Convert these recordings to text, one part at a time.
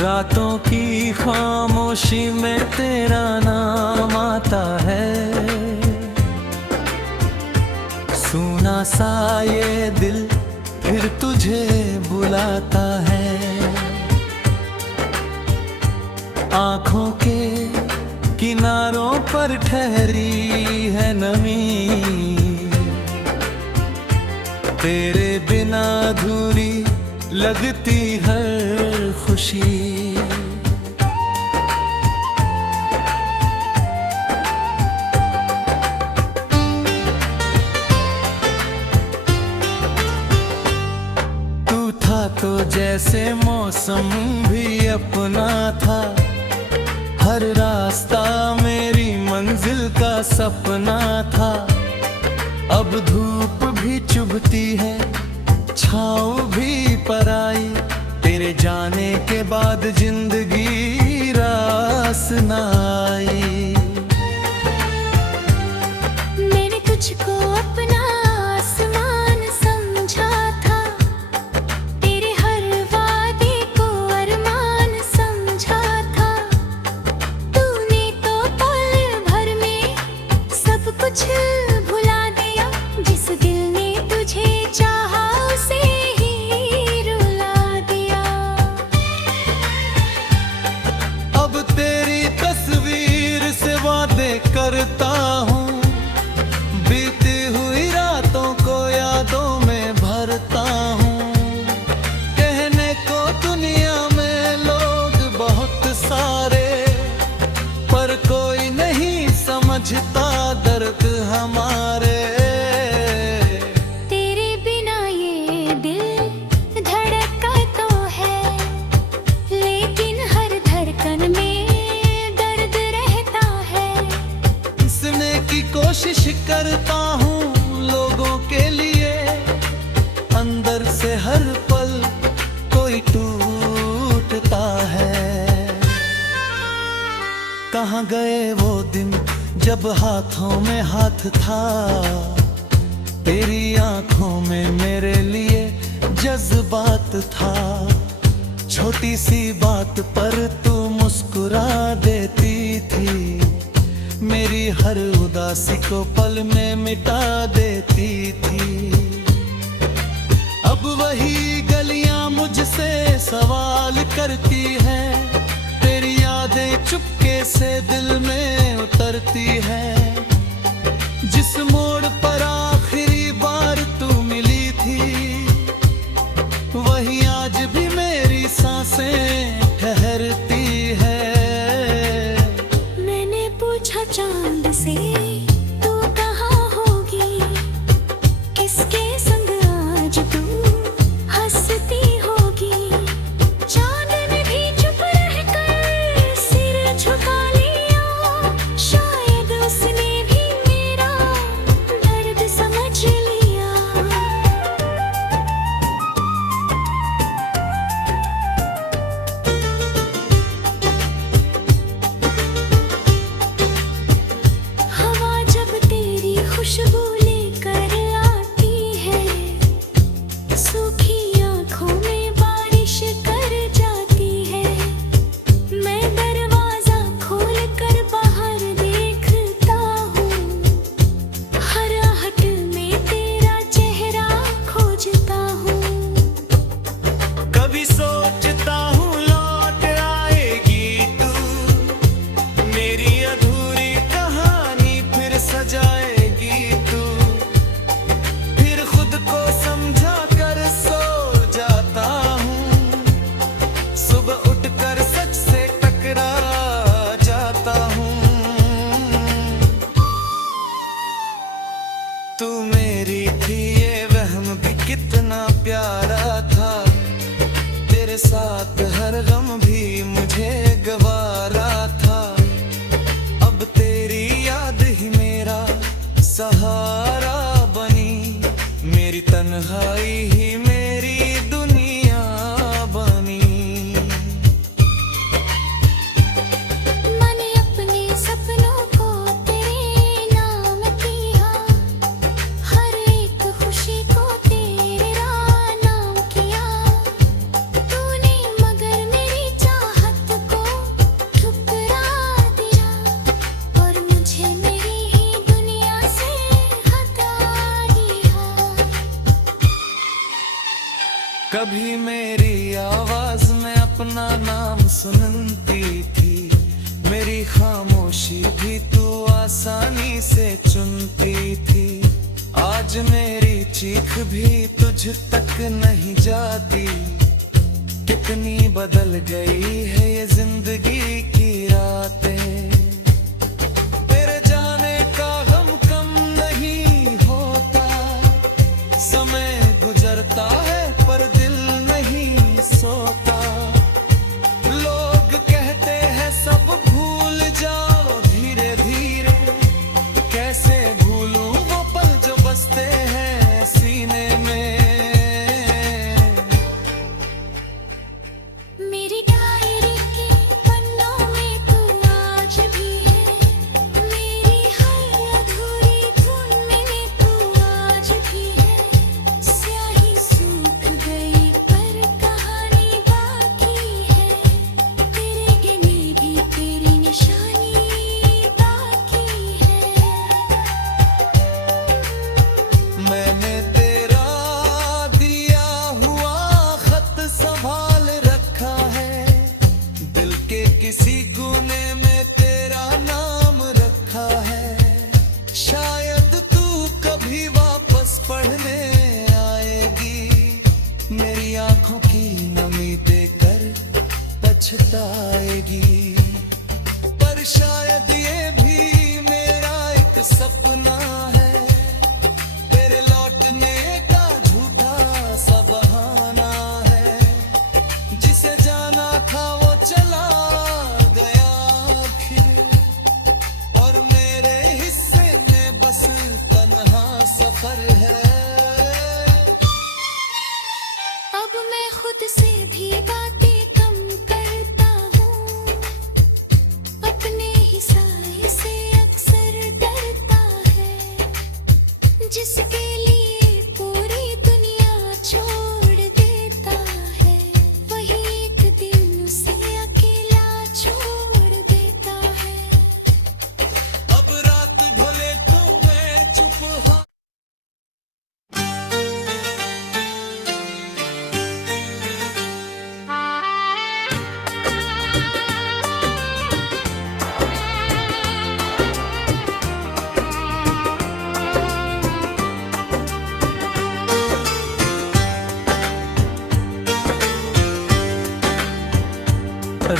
रातों की खामोशी में तेरा नाम आता है। सुना सा ये दिल फिर तुझे बुलाता है। आँखों के किनारों पर ठहरी है नमी, तेरे बिना अधूरी लगती हर खुशी। तू था तो जैसे मौसम भी अपना था, हर रास्ता मेरी मंजिल का सपना था। अब धूप भी चुभती है, छाँव भी पराई, तेरे जाने के बाद जिंदगी रास न आई। मैंने तुझको अपना आसमान समझा था, तेरे हर वादे को अरमान समझा था। तूने तो पल भर में सब कुछ भुला दिया, जिस दिल ने तुझे चाहा उसे ही रुला दिया। अब तेरी तस्वीर से वादे करता हूँ, बीती हुई रातों को यादों में भरता हूँ। कहने को दुनिया में लोग बहुत सारे, पर कोई नहीं समझता दर्द हमारे। तेरे बिना ये दिल धड़का तो है, लेकिन हर धड़कन में दर्द रहता है। हंसने की कोशिश करता हूँ लोगों के लिए, अंदर से हर पल कोई टूटता है। कहाँ गए वो दिन जब हाथों में हाथ था, तेरी आंखों में मेरे लिए जज्बात था। छोटी सी बात पर तू मुस्कुरा देती थी, मेरी हर उदासी को पल में मिटा देती थी। अब वही गलियां मुझसे सवाल करती हैं, तेरी यादें चुपके से दिल में उतरती हैं। जिस मोड़ पर आखिरी बार तू मिली थी, वही आज भी मेरी सांसें ठहरती है। मैंने पूछा चांद से तू कहाँ होगी, किसके संग आज तू हंसती होगी। चांद ने भी चुप रहकर सिर झुका लिया, शायद उसने भी मेरा दर्द समझ लिया। हवा जब तेरी खुशबू लेकर आती है, सूखी आँखों में बारिश कर जाती है। मैं दरवाजा खोल कर बाहर देखता हूँ, हर आहट में तेरा चेहरा खोजता हूँ। कभी सोचता हूँ लौट आएगी तू, मेरी अधूरी कहानी फिर सजाएगी तू। फिर खुद को समझा कर सो जाता हूँ, सुबह उठकर सच से टकरा जाता हूँ। तू मेरी थी ये वहम भी कितना प्यारा था, तेरे साथ हर गम भी मुझे गवारा था। अब तेरी याद ही मेरा सहारा बनी, मेरी तन्हाई ही मेरी दुनिया बनी। मैंने अपने सपनों को तेरे नाम किया, हर एक खुशी को तेरा नाम किया। तूने मगर मेरी चाह कभी मेरी आवाज में अपना नाम सुनती थी, मेरी खामोशी भी तू आसानी से चुनती थी। आज मेरी चीख भी तुझ तक नहीं जाती, कितनी बदल गई है ये जिंदगी की रातें। तेरे जाने का गम कम नहीं होता, समय गुजरता है पर दिल नहीं सोता। लोग कहते हैं सब भूल जाओ धीरे धीरे, कैसे भूलूं वो पल जो बसते हैं सीने में। मेरी डायरी के पन्नों में तू आज भी है, मेरी हर अधूरी धुन में तू आज भी है। स्याही सूख गई पर कहानी बाकी है, तेरे गिने भी तेरी निशानी बाकी है। मैंने तेरा दिया हुआ खत संभाल रखा है, दिल के किसी कोने में तेरा नाम रखा है। शायद तू कभी वापस पढ़ने आएगी, मेरी आंखों की नमी देकर पछताएगी। पर शायद ये भी मेरा एक सपना है, तेरे लौटने का झूठा सा बहाना है। जिसे जाना था वो चला गया फिर, और मेरे हिस्से में बस तन्हा सफर है। अब मैं खुद से भी बातें कम करता हूँ, अपने ही साए से अक्सर डरता है। जिसके लिए पूरी दुनिया छोड़ देता है, वही एक दिन उसे अकेला छोड़ देता है। अब रात भले तो मैं चुप हो।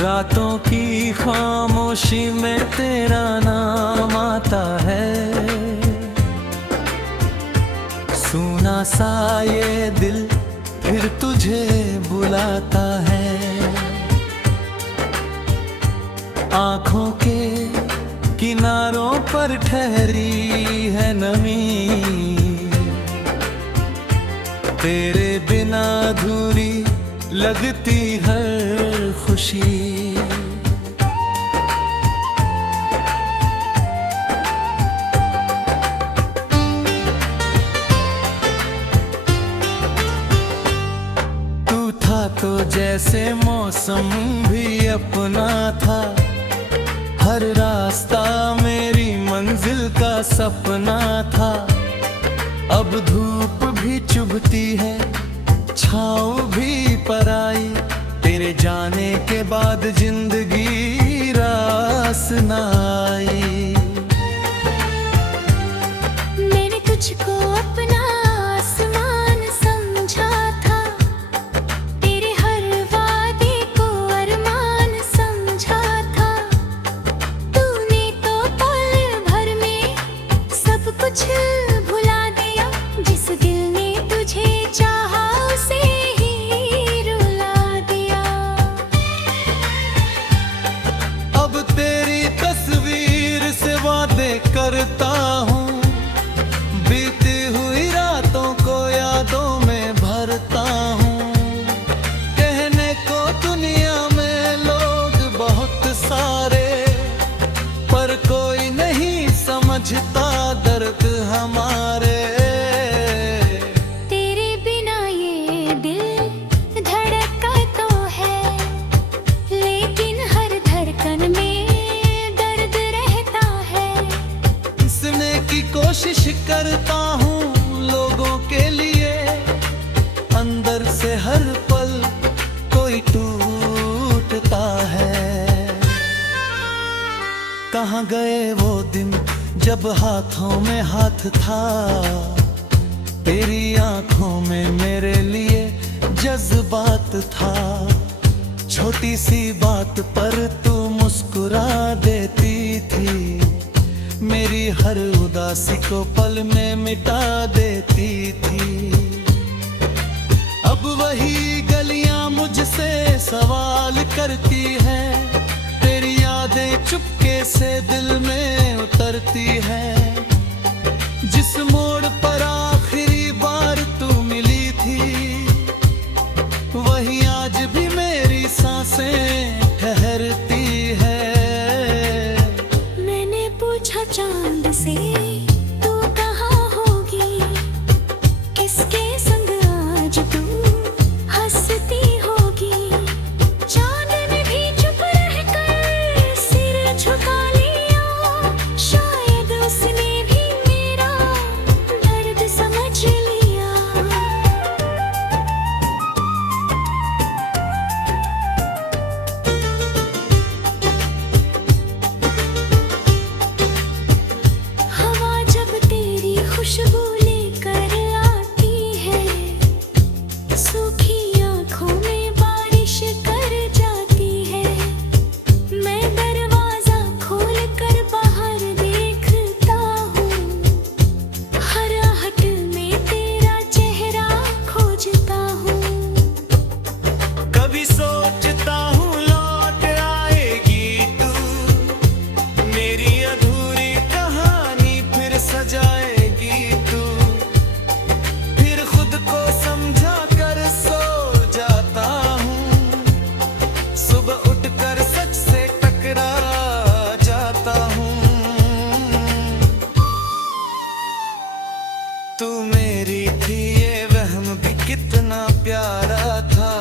रातों की खामोशी में तेरा नाम आता है, सुना सा ये दिल फिर तुझे बुलाता है। आंखों के किनारों पर ठहरी है नमी, तेरे बिना अधूरी लगती हर खुशी। तू था तो जैसे मौसम भी अपना था, हर रास्ता मेरी मंजिल का सपना था। अब धूप भी चुभती है, छाँव भी पराई, तेरे जाने के बाद जिंदगी रास न आई। मैंने तुझको अपना आसमान समझा था, तेरे हर वादे को अरमान समझा था। तूने तो पल भर में सब कुछ भुला दिया, जिस दिल ने तुझे चाहा उसे ही रुला दिया। अब तेरी तस्वीर से वादे करता हूँ, बीती हुई रातों को यादों में भरता हूँ। कहने को दुनिया में लोग बहुत सारे, पर कोई नहीं समझता दर्द हमारे। तेरे बिना ये दिल धड़का तो है, लेकिन हर धड़कन में दर्द रहता है। हंसने की कोशिश करता हूँ लोगों के लिए, अंदर से हर कहाँ गए वो दिन जब हाथों में हाथ था, तेरी आंखों में मेरे लिए जज्बात था। छोटी सी बात पर तू मुस्कुरा देती थी, मेरी हर उदासी को पल में मिटा देती थी। अब वही गलियां मुझसे सवाल करती है, तेरी यादें चुपके से दिल में उतरती है। जिस मोड़ पर आखिरी बार तू मिली थी, वही आज भी मेरी सांसें ठहरती है। मैंने पूछा चांद से तू कहाँ होगी, किसके संग आज तू हंसती होगी। चांद ने भी चुप रहकर सिर झुका लिया, शायद उसने भी मेरा दर्द समझ लिया। हवा जब तेरी खुशबू लेकर आती है, सूखी आँखों में बारिश कर जाती है। मैं दरवाजा खोल कर बाहर देखता हूँ, हर आहट में तेरा चेहरा खोजता हूँ। कभी सोचता हूँ लौट आएगी तू, मेरी अधूरी कहानी फिर सजाएगी तू। फिर खुद को समझा कर सो जाता हूँ, सुबह उठकर सच से टकरा जाता हूँ। तू मेरी थी ये वहम भी कितना प्यारा था,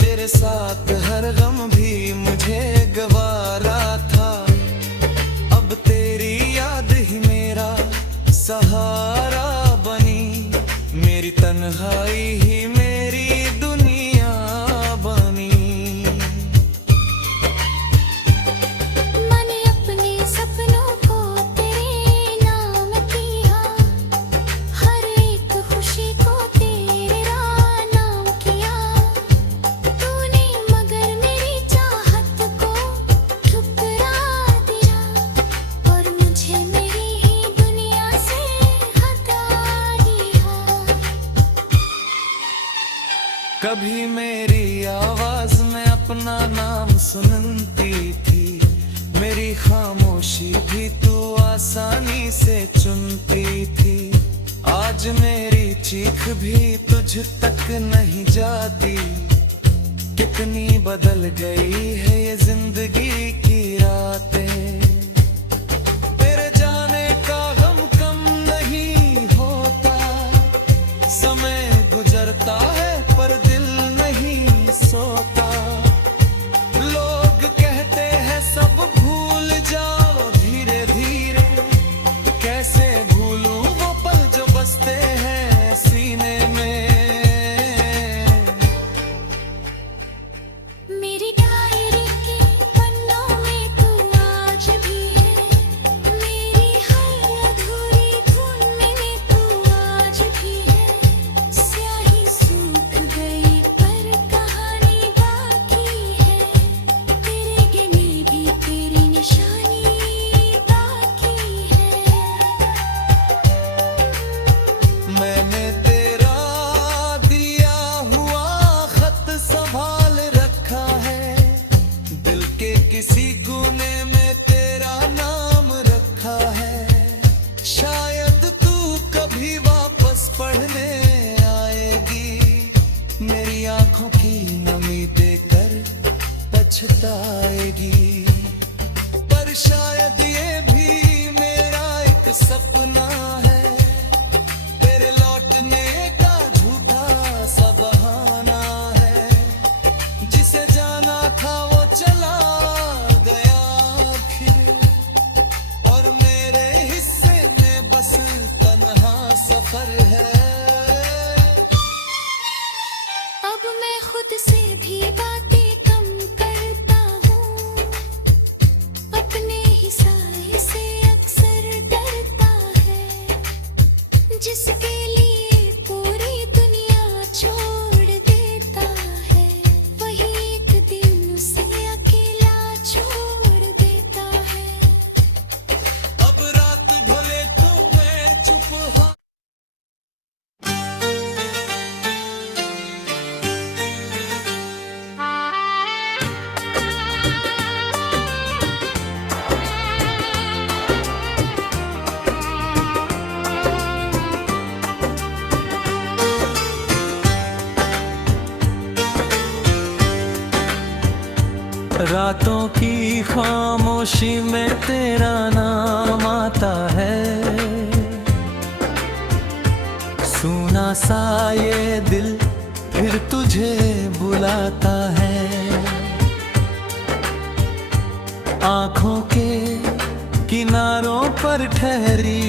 तेरे साथ हर गम भी मुझे गवारा था। अब तेरी याद ही मेरा सहारा बनी, मेरी तन्हाई ही मेरी दुनिया बनी। मैंने अपने सपनों को तेरे नाम किया, हर एक खुशी को तेरा नाम किया। तूने मगर मेरी चाहत को ठुकरा दिया, और मुझे मेरी ही दुनिया से हटा दिया। कभी मेरी आवाज में अपना नाम सुनती थी, मेरी खामोशी भी तू आसानी से चुनती थी। आज मेरी चीख भी तुझ तक नहीं जाती, कितनी बदल गई है ये जिंदगी की रातें। तेरे जाने का गम कम नहीं होता, समय गुजरता है पर दिल नहीं सोता। लोग कहते हैं सब भूल जाओ धीरे धीरे, कैसे भूलूं वो पल जो बसते हैं सीने में। मेरी डायरी के पन्नों में तू आज भी है, मेरी हर अधूरी धुन में तू आज भी है। स्याही सूख गई पर कहानी बाकी है, तेरे गिने भी तेरी निशानी बाकी है। मैंने तेरा दिया हुआ खत संभाल रखा है, दिल के किसी कोने में तेरा नाम रखा है। शायद तू कभी वापस पढ़ने आएगी, मेरी आंखों की नमी देकर पछताएगी। पर शायद ये भी मेरा एक सपना है, तेरे लौटने का झूठा सा बहाना है। जिसे जाना था वो चला गया फिर, और मेरे हिस्से में बस तन्हा सफर है। अब मैं खुद से भी बातें कम करता हूँ, अपने ही जिसके लिए पूरी दुनिया छोड़ देता है, वही एक दिन उसे अकेला छोड़ देता है। अब रात भले तुम्हें चुप हो रातों की खामोशी में तेरा नाम आता है, सुना सा ये दिल फिर तुझे बुलाता है। आंखों के किनारों पर ठहरी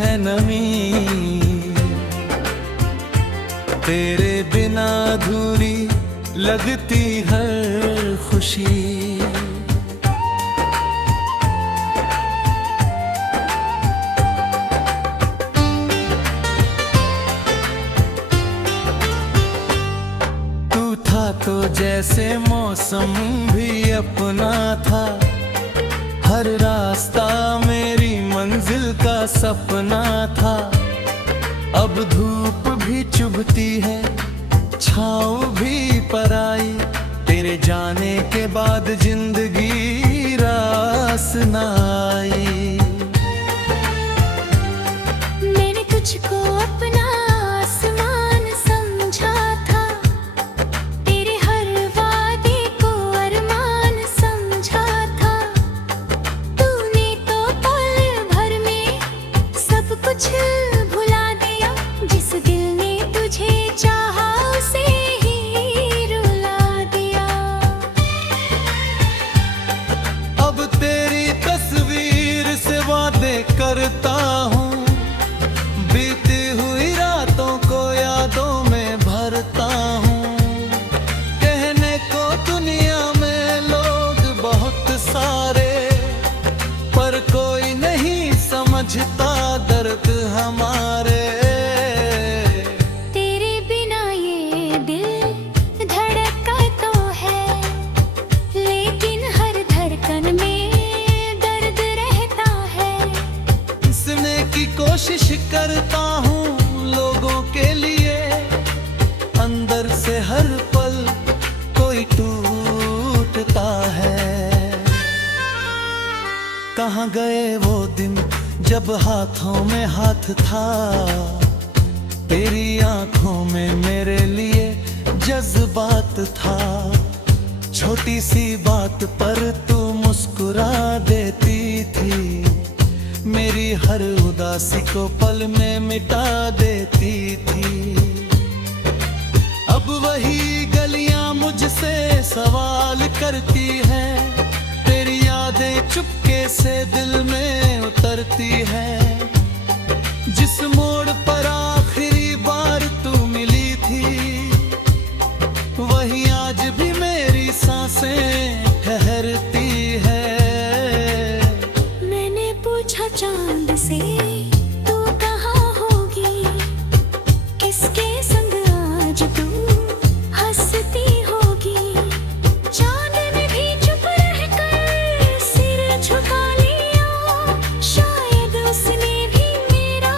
है नमी, तेरे बिना अधूरी लगती हर खुशी। तू था तो जैसे मौसम भी अपना था, हर रास्ता मेरी मंजिल का सपना था। अब धूप भी चुभती है, छाँव भी पराई, तेरे जाने के बाद जिंदगी रास न आई। मैंने तुझको अपना आसमान समझा था, तेरे हर वादे को अरमान समझा था। तूने तो पल भर में सब कुछ भुला दिया, जिस दिल ने तुझे चाहा उसे ही रुला दिया। अब तेरी तस्वीर से वादे करता हूँ, बीती हुई रातों को यादों में भरता हूँ। कहने को दुनिया में लोग बहुत सारे, पर कोई नहीं समझता दर्द हमारे। तेरे बिना ये दिल धड़का तो है, लेकिन हर धड़कन में दर्द रहता है। हंसने की कोशिश करता हूँ लोगों के लिए, अंदर से हर पल कोई टूटता है। कहाँ गए वो दिन जब हाथों में हाथ था, तेरी आंखों में मेरे लिए जज्बात था। छोटी सी बात पर तू मुस्कुरा देती थी, मेरी हर उदासी को पल में मिटा देती थी। अब वही गलियां मुझसे सवाल करती हैं, तेरी यादें चुपके से दिल में उतरती हैं। जिस मोड़ पर आखिरी बार तू मिली थी, वही आज भी मेरी सांसें ठहरती है। मैंने पूछा चांद से तू कहाँ होगी, किसके संग आज तू हंसती होगी। चांद ने भी चुप रहकर सिर झुका लिया, शायद उसने भी मेरा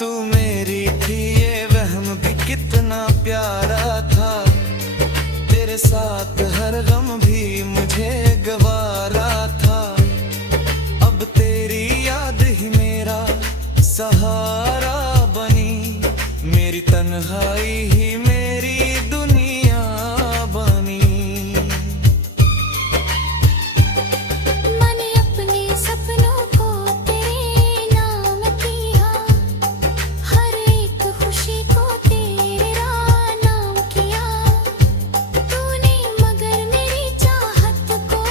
तू मेरी थी ये वहम भी कितना प्यारा था, तेरे साथ हर गम भी मुझे गवारा था। अब तेरी याद ही मेरा सहारा बनी, मेरी तन्हाई ही मेरी दुनिया बनी। मैंने अपने सपनों को तेरे नाम किया, हर एक खुशी को तेरा नाम किया। तूने मगर मेरी चाहत को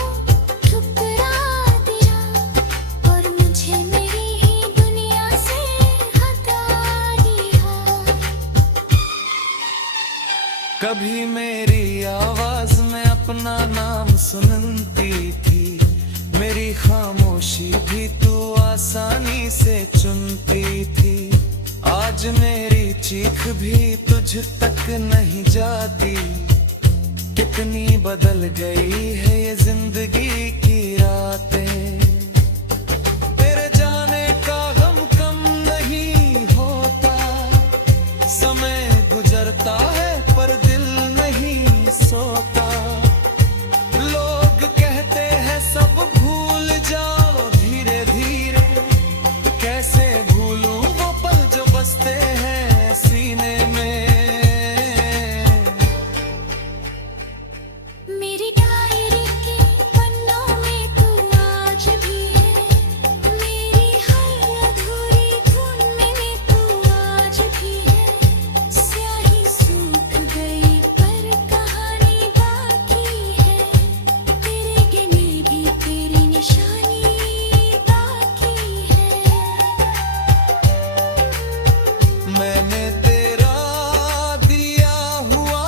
ठुकरा दिया, और मुझे मेरी ही दुनिया से हटा दिया। कभी मेरी आवाज में अपना नाम सुनती थी, मेरी खामोशी भी तू आसानी से चुनती थी। आज मेरी चीख भी तुझ तक नहीं जाती, कितनी बदल गई है ये जिंदगी की रातें। तेरे जाने का गम कम नहीं होता, समय गुजरता है पर दिल नहीं सोता। लोग कहते हैं सब भूल जाओ धीरे धीरे, कैसे भूलूं वो पल जो बसते हैं सीने में। मेरी डायरी के पन्नों में तू आज भी है, मेरी हर अधूरी धुन में तू आज भी है। स्याही सूख गई पर कहानी बाकी है, तेरे गिने भी तेरी निशानी बाकी है। मैंने तेरा दिया हुआ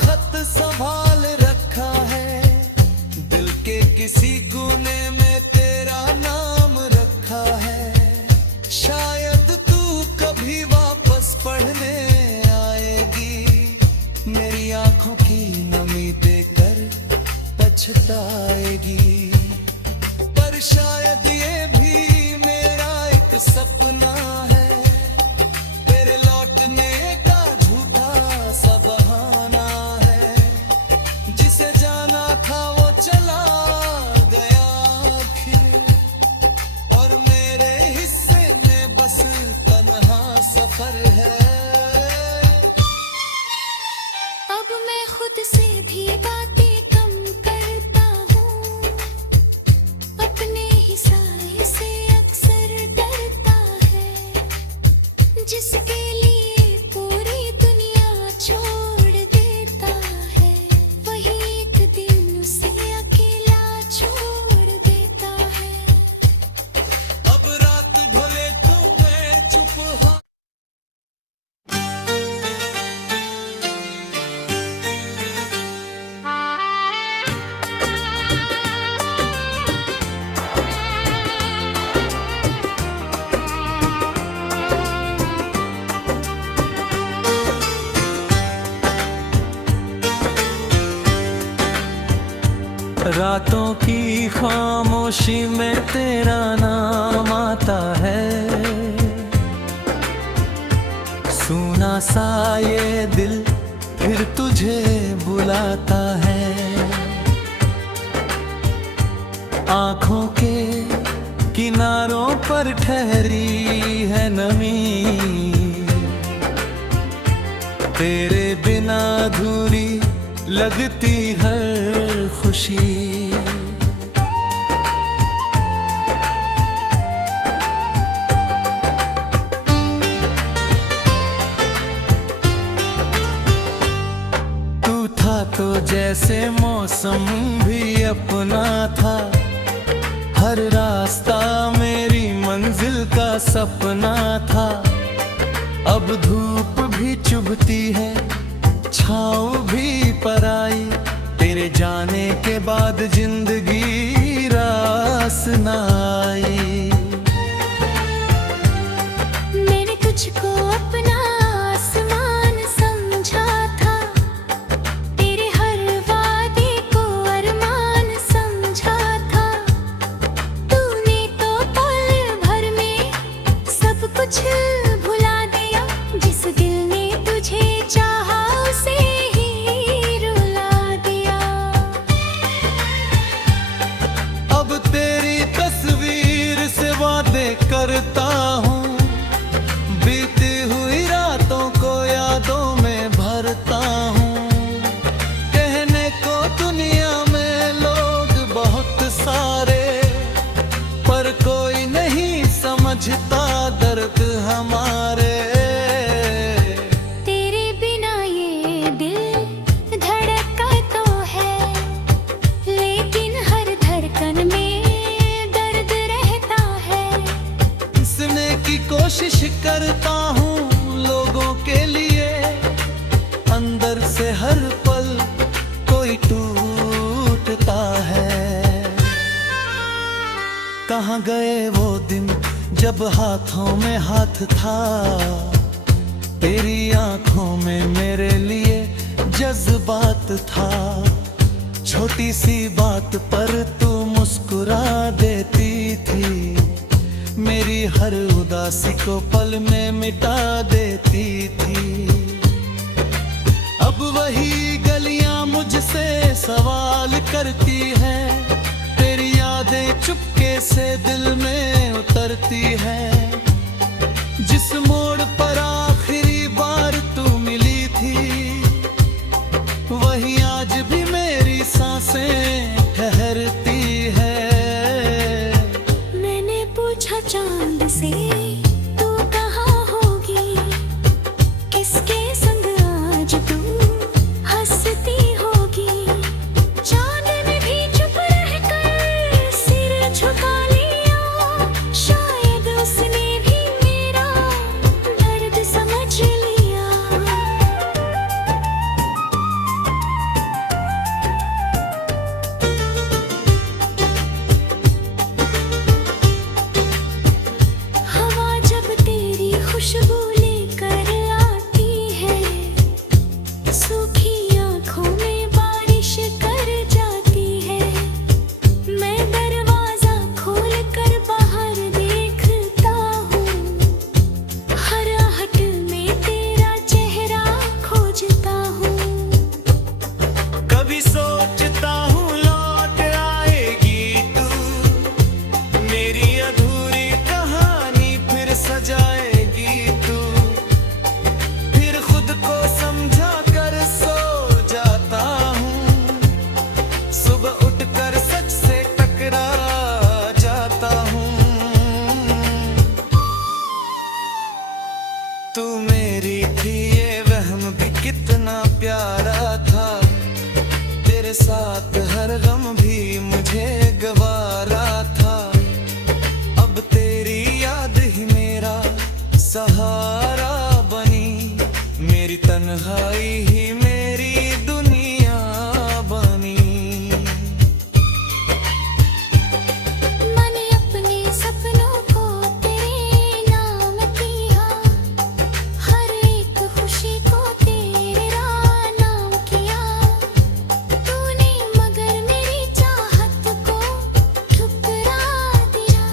खत संभाल रखा है, दिल के किसी कोने में तेरा नाम रखा है। शायद तू कभी वापस पढ़ने आएगी, मेरी आंखों की नमी देकर पछताएगी। पर शायद ये भी मेरा एक सपना है, तेरे लौटने का झूठा सा बहाना है। जिसे जाना था वो चला गया फिर, और मेरे हिस्से में बस तन्हा सफर है। अब मैं खुद से भी बातें कम करता हूँ, अपने ही साए से अक्सर डरता है। जिसके लिए पूरी दुनिया छोड़ देता है, वही एक दिन उसे अकेला छोड़ देता है। अब रात भले तो मैं चुप हाँ। रातों की खामोशी में तेरा नाम आता है, सुना सा ये दिल फिर तुझे बुलाता है। आंखों के किनारों पर ठहरी है नमी, तेरे बिना अधूरी लगती हर खुशी। तू था तो जैसे मौसम भी अपना था, हर रास्ता मेरी मंजिल का सपना था। अब धूप भी चुभती है, छाँव भी पराई, तेरे जाने के बाद जिंदगी रास न आई। मैंने तुझको अपना आसमान समझा था, तेरे हर वादे को अरमान समझा था। तूने तो पल भर में सब कुछ भुला हमारे। तेरे बिना ये दिल धड़का तो है, लेकिन हर धड़कन में दर्द रहता है। हंसने की कोशिश करता हूँ लोगों के लिए, अंदर से हर पल कोई टूटता है। कहाँ गए वो दिन जब हाथों में हाथ था, तेरी आंखों में मेरे लिए जज्बात था। छोटी सी बात पर तू मुस्कुरा देती थी, मेरी हर उदासी को पल में मिटा देती थी। अब वही गलियां मुझसे सवाल करती हैं, तेरी यादें चुपके से दिल में उतरती हैं। जिस मोड़ पर आखिरी बार तू मिली थी, वही आज भी मेरी सांसें ठहरती है। मैंने पूछा चांद से तू कहाँ होगी, किसके संग आज तू हंसती होगी। चांद ने भी चुप रहकर सिर झुका लिया, शायद उसने भी मेरा दर्द समझ लिया। हवा जब तेरी खुशबू लेकर आती है, सूखी आँखों में बारिश कर जाती है। मैं दरवाजा खोल कर बाहर देखता हूँ, हर आहट में तेरा चेहरा खोजता हूँ। कभी सोचता हूँ लौट आएगी तू, मेरी अधूरी कहानी फिर सजाएगी तू। फिर खुद को समझा कर सो जाता हूँ, सुबह उठकर सच से टकरा जाता हूँ। तू मेरी थी ये वहम भी कितना प्यारा था, तेरे साथ हर गम भी मुझे गवारा था। अब तेरी याद ही मेरा सहारा बनी, मेरी तन्हाई ही मेरी दुनिया बनी। मैंने अपने सपनों को तेरे नाम किया, हर एक खुशी को तेरा नाम किया। तूने मगर मेरी चाहत को ठुकरा दिया,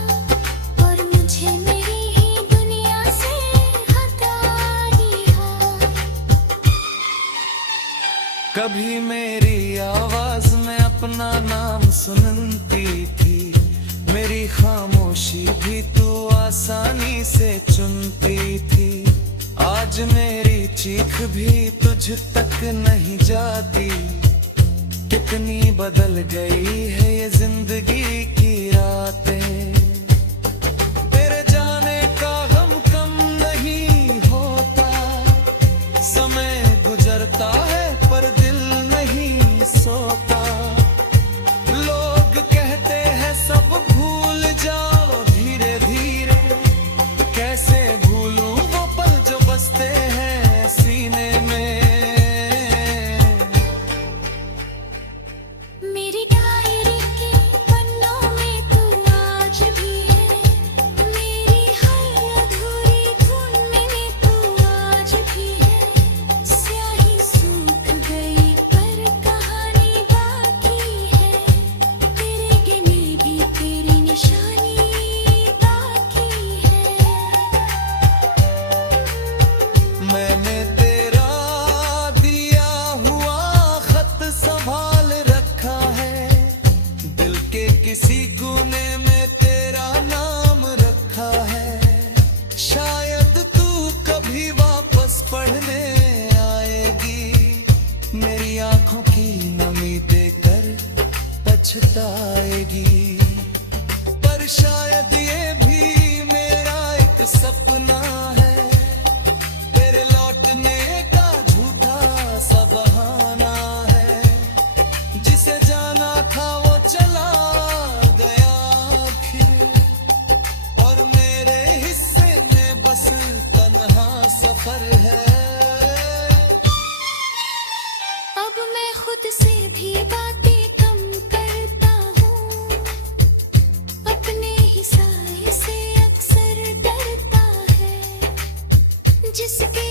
और मुझे मेरी ही दुनिया से हटा दिया। कभी मेरी आवाज में अपना नाम सुनती थी, मेरी खामोशी भी तू आसानी से चुनती थी। आज मेरी चीख भी तुझ तक नहीं जाती, कितनी बदल गई है ये जिंदगी की रातें। तेरे जाने का गम कम नहीं होता, समय गुजरता है पर दिल नहीं सोता। लोग कहते हैं सब भूल जाओ धीरे धीरे, कैसे भूलूं वो पल जो बसते हैं सीने में। मेरी डायरी के पन्नों में तू आज सफर है। अब मैं खुद से भी बातें कम करता हूँ, अपने ही साए से अक्सर डरता है, जिसके